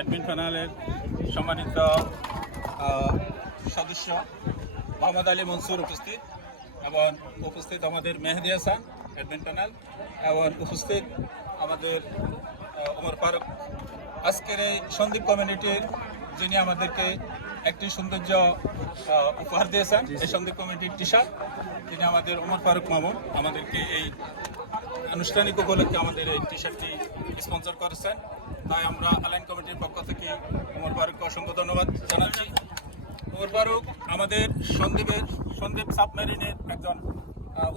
Admin প্যানেলের সম্মানিত সদস্য মোহাম্মদ আলী মনসুর উপস্থিত এবং উপস্থিত আমাদের মেহেদি হাসান, অ্যাডমিন প্যানেল, এবং উপস্থিত আমাদের ওমর ফারুক। আজকের এই সন্দীপ কমিউনিটির যিনি আমাদেরকে একটি সৌন্দর্য উপহার দিয়েছেন, এই সন্দীপ কমিটির টি শার্ট তিনি আমাদের ওমর ফারুক মামুন, আমাদেরকে এই আনুষ্ঠানিক উপলক্ষে আমাদের এই টি শার্টটি স্পন্সর করেছেন। তাই আমরা আলাইন কমিটির পক্ষ থেকে ওমর ফারুককে অসংখ্য ধন্যবাদ জানাচ্ছি। ওমর ফারুক আমাদের সন্দীপের সন্দীপ সাবমেরিনের একজন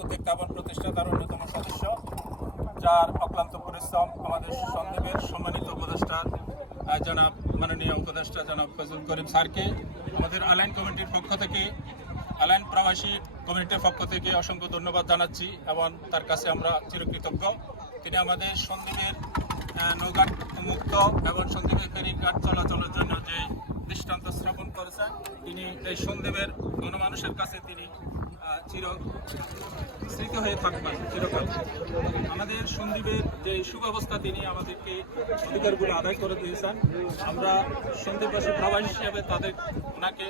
উদ্যোক্তা এবং প্রতিষ্ঠাতার অন্যতম সদস্য, যার অক্লান্ত পরিশ্রম আমাদের সন্দীপের সম্মানিত উপদেষ্টা জনাব মাননীয় উপদেষ্টা জনাব ফজল করিম স্যারকে। আমাদের আলাইন কমিটির পক্ষ থেকে আলাইন প্রবাসী কমিউনিটির পক্ষ থেকে অসংখ্য ধন্যবাদ জানাচ্ছি এবং তার কাছে আমরা চিরকৃতজ্ঞ। তিনি আমাদের সন্দীপের নৌঘাট মুক্ত এবং সন্দীপের ফেরিঘাট চলাচলের জন্য যে দৃষ্টান্ত স্থাপন করেছেন, তিনি এই সন্দীপের গণমানুষের কাছে তিনি চির স্মৃত হয়ে থাকবেন, চিরকাল। আমাদের সন্দীপের যে সুব্যবস্থা, তিনি আমাদেরকে অধিকারগুলো আদায় করে দিয়েছেন। আমরা সন্দীপবাসী প্রবাসী হিসেবে তাদের ওনাকে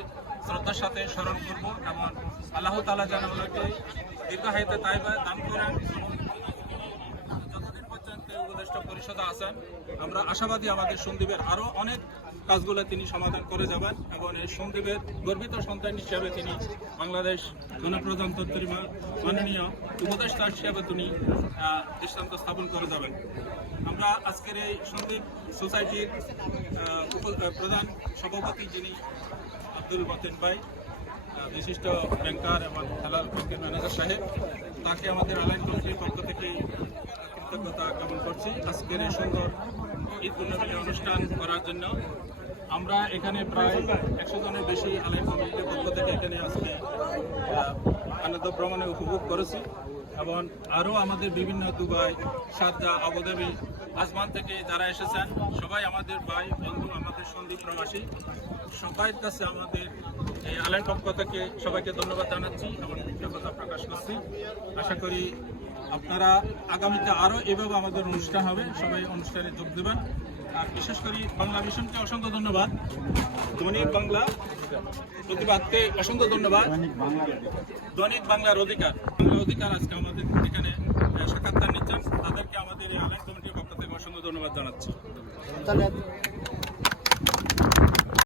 শ্রদ্ধার সাথে স্মরণ করব এবং আল্লাহ তালা যেন ওনাকে দীর্ঘায়িত তাই দান করেন উপদেষ্টা পরিষদে আছেন। আমরা আশাবাদী আমাদের সন্দীপের আরও অনেক কাজগুলো তিনি সমাধান করে যাবেন এবং এই সন্দীপের গর্বিত সন্তান হিসেবে তিনি বাংলাদেশ গণপ্রজাতন্ত্রী মাননীয় উপদেষ্টা হিসেবে তিনি দৃষ্টান্ত স্থাপন করে যাবেন। আমরা আজকের এই সন্দীপ সোসাইটির প্রধান সভাপতি যিনি আব্দুল মতেন ভাই বিশিষ্ট ব্যাংকার এবং ব্যাংকের ম্যানেজার সাহেব, তাকে আমাদের আলাইন কমিটির পক্ষ থেকে করছি আজকের এই সুন্দর ঈদ উন্নয়নী অনুষ্ঠান করার জন্য। আমরা এখানে প্রায় একশো জনের বেশি আলাইন কমিটির পক্ষ থেকে এখানে আজকে আনন্দ ভ্রমণে উপভোগ করেছি এবং আরও আমাদের বিভিন্ন দুবাই সারজা আবুধাবি আসমান থেকে যারা এসেছেন, সবাই আমাদের ভাই, বন্ধু, আমাদের সন্দীপ প্রবাসী। সবাইয়ের কাছে আমাদের এই আলাইন পক্ষ থেকে সবাইকে ধন্যবাদ জানাচ্ছি, এবং কৃতজ্ঞতা প্রকাশ করছি। আশা করি আপনারা আগামীতে আরও এভাবে আমাদের অনুষ্ঠান হবে, সবাই অনুষ্ঠানে যোগ দেবেন। আর বিশেষ করে বাংলা মিশনকে অসংখ্য ধন্যবাদ। দৈনিক বাংলা প্রতিবাদকে অসংখ্য ধন্যবাদ। দৈনিক বাংলার অধিকার বাংলা অধিকার আজকে আমাদের এখানে সাক্ষাৎকার নিচ্ছেন। তাদেরকে আমাদের এই আলাইন কমিটির পক্ষ থেকে অসংখ্য ধন্যবাদ জানাচ্ছি।